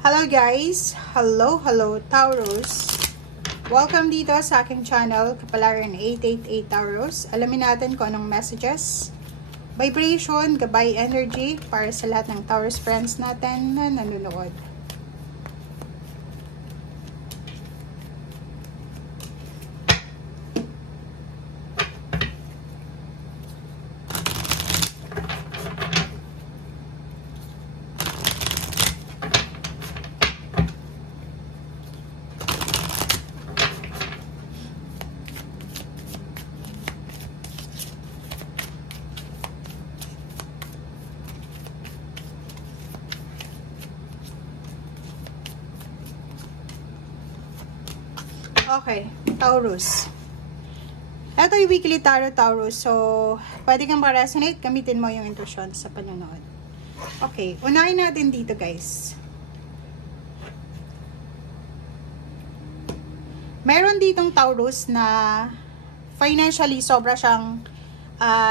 Hello guys! Hello Taurus! Welcome dito sa aking channel, Kapalaran 888 Taurus. Alamin natin kung anong messages, vibration, gabay energy para sa lahat ng Taurus friends natin na nanonood. Okay, Taurus. Ito yung weekly tarot, Taurus. So, pwede kang ma-resonate, gamitin mo yung intuition sa panonood. Okay, unahin natin dito guys. Meron ditong Taurus na financially sobra siyang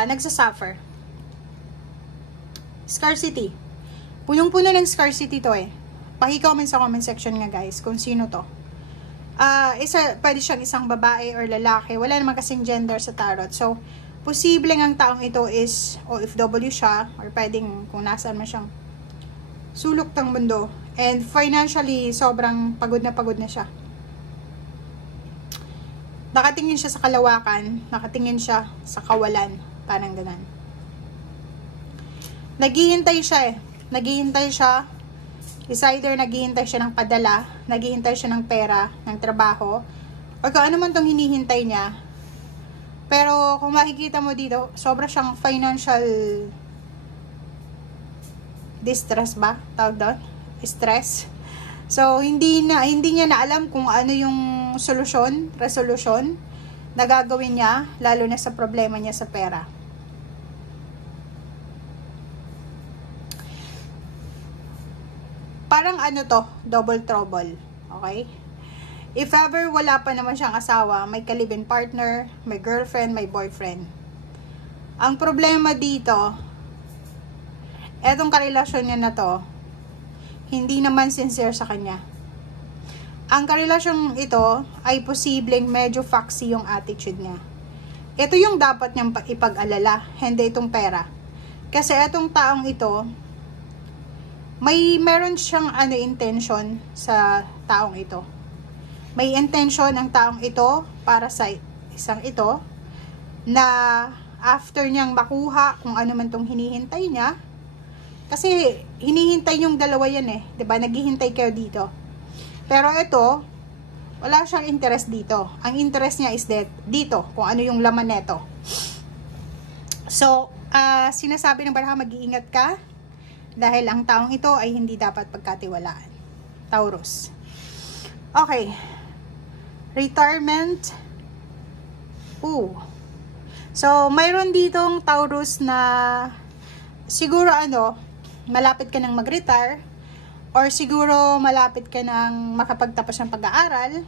nagsasuffer. Scarcity. Punong-puno ng scarcity to eh. Paki-comment sa comment section nga guys kung sino to. Pwede siyang isang babae or lalaki. Wala naman kasing gender sa tarot. So, posibleng ang taong ito is OFW siya or pwedeng kung nasaan man siyang sulok ng mundo. And financially, sobrang pagod na siya. Nakatingin siya sa kalawakan, nakatingin siya sa kawalan. Parang ganun. Naghihintay siya eh. Naghihintay siya. Is either naghihintay siya ng padala, naghihintay siya ng pera, ng trabaho, or kung ano man itong hinihintay niya. Pero kung makikita mo dito, sobra siyang financial distress ba? Tawag doon? Stress. So, hindi niya na alam kung ano yung resolution na gagawin niya, lalo na sa problema niya sa pera. Parang ano to, double trouble. Okay? If ever wala pa naman siyang asawa, may ka-live-in partner, may girlfriend, may boyfriend. Ang problema dito, etong karelasyon niya na to, hindi naman sincere sa kanya. Ang karelasyon ito ay posibleng medyo foxy yung attitude niya. Ito yung dapat niyang ipag-alala, hindi itong pera. Kasi etong taong ito, meron siyang intention sa taong ito. May intention ang taong ito para sa isang ito na after niyang makuha kung ano man tong hinihintay niya. Kasi hinihintay yung dalawa yan eh. 'Di ba? Naghihintay kayo dito. Pero ito, wala siyang interest dito. Ang interest niya is dito, kung ano yung laman nito. So, sinasabi ng baraha, mag-iingat ka. Dahil ang taong ito ay hindi dapat pagkatiwalaan. Taurus. Okay. Retirement. So, mayroon ditong Taurus na siguro malapit ka nang mag-retire or siguro malapit ka nang makapagtapos ng pag-aaral,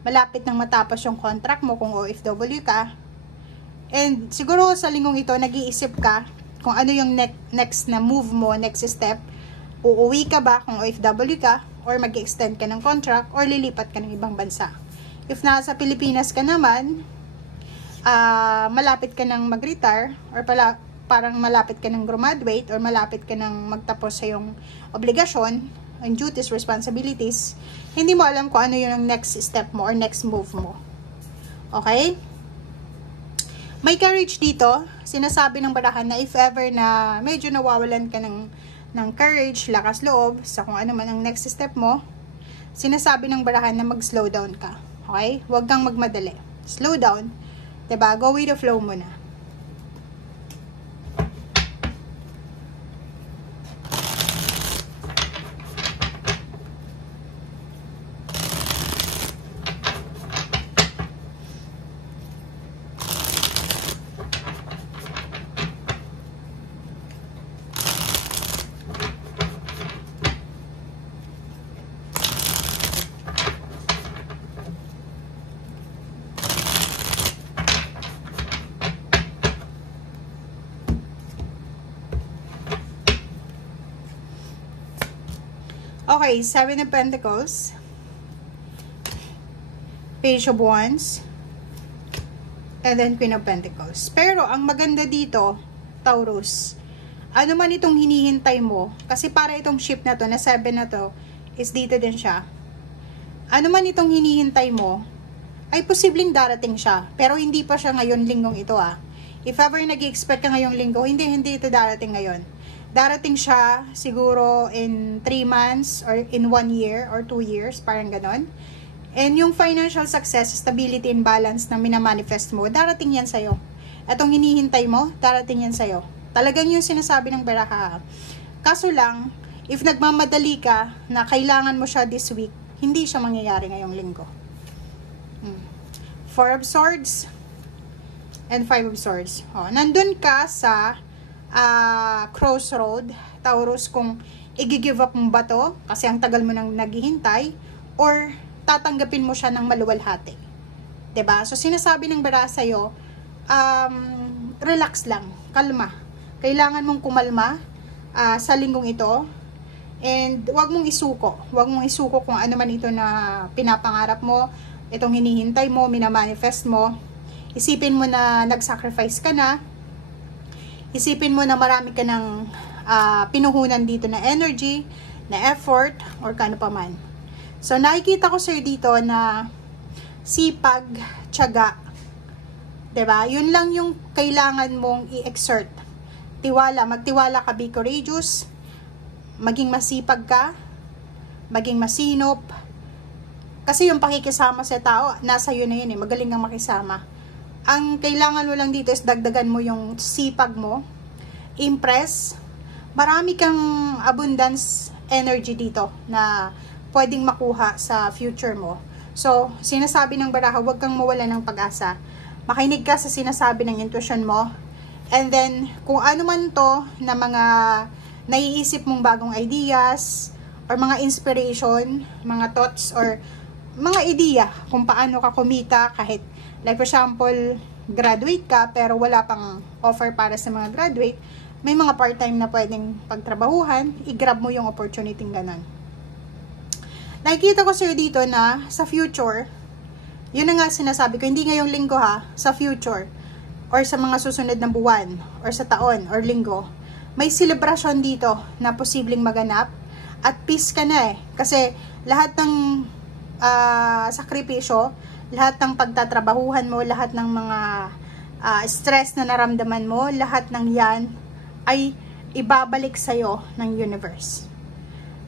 malapit nang matapos yung contract mo kung OFW ka, and siguro sa linggong ito nag-iisip ka kung ano yung next na move mo, next step. Uuwi ka ba kung OFW ka, or mag-extend ka ng contract, or lilipat ka ng ibang bansa. If nasa Pilipinas ka naman, malapit ka nang mag-retire, or parang malapit ka nang graduate, or malapit ka nang magtapos sa yung obligasyon, and duties, responsibilities, hindi mo alam kung ano yung next step mo, or next move mo. Okay? May courage dito. Sinasabi ng barahan na if ever na medyo nawawalan ka ng courage, lakas loob, sa kung ano man ang next step mo, sinasabi ng barahan na mag-slow down ka. Okay? Huwag kang magmadali. Slow down. Diba? Go with the flow muna. Okay, Seven of Pentacles, Page of Wands, and then Queen of Pentacles. Pero, ang maganda dito, Taurus, ano man itong hinihintay mo, kasi para itong ship na to, na 7 na to, is dito din siya. Ano man itong hinihintay mo, ay posibleng darating siya. Pero hindi pa siya ngayon linggong ito ah. If ever nag-expect ka ngayong linggo, hindi ito darating ngayon. Darating siya siguro in 3 months or in 1 year or 2 years, parang ganon. And yung financial success, stability and balance na minamanifest mo, darating yan sa'yo. Itong hinihintay mo, darating yan sa'yo. Talagang yung sinasabi ng baraha. Kaso lang, if nagmamadali ka na kailangan mo siya this week, hindi siya mangyayari ngayong linggo. 4 of Swords and 5 of Swords. Oh, nandun ka sa crossroad, Taurus, kung i-give up mo ba to kasi ang tagal mo nang naghihintay, or tatanggapin mo siya ng maluwalhati. 'Di ba? So sinasabi ng bara sa'yo, relax lang, kalma. Kailangan mong kumalma sa linggong ito, and wag mong isuko. Wag mong isuko kung ano man ito na pinapangarap mo, itong hinihintay mo, minamanifest mo. Isipin mo na nag-sacrifice ka na. Isipin mo na marami ka ng pinuhunan dito na energy, na effort, or kano pa man. So, nakikita ko sa'yo dito na sipag, tiyaga. Diba? Yun lang yung kailangan mong i-exert. Tiwala, magtiwala ka, be courageous, maging masipag ka, maging masinop. Kasi yung pakikisama sa tao, nasa yun na yun eh, magaling kang makisama. Ang kailangan mo lang dito is dagdagan mo yung sipag mo, impress, marami kang abundance energy dito na pwedeng makuha sa future mo. So, sinasabi ng baraha, huwag kang mawala ng pag-asa. Makinig ka sa sinasabi ng intuition mo, and then, kung ano man to na mga naiisip mong bagong ideas, or mga inspiration, mga thoughts, or mga ideya kung paano ka kumita kahit, like for example, graduate ka pero wala pang offer para sa mga graduate, may mga part-time na pwedeng pagtrabahuhan, i-grab mo yung opportunity ganon. Nakikita ko sa'yo dito na sa future, yun na nga sinasabi ko, hindi ngayong linggo ha, sa future, or sa mga susunod na buwan, or sa taon, or linggo, may celebration dito na posibleng maganap, at peace ka na eh. Kasi lahat ng sakripisyo, lahat ng pagtatrabahuhan mo, lahat ng mga stress na naramdaman mo, lahat ng yan ay ibabalik sa'yo ng universe.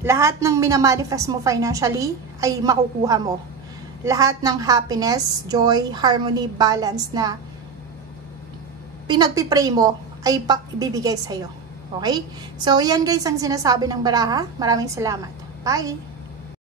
Lahat ng minamanifest mo financially ay makukuha mo. Lahat ng happiness, joy, harmony, balance na pinagpipray mo ay ibibigay sa'yo. Okay? So, yan guys ang sinasabi ng baraha. Maraming salamat. Bye!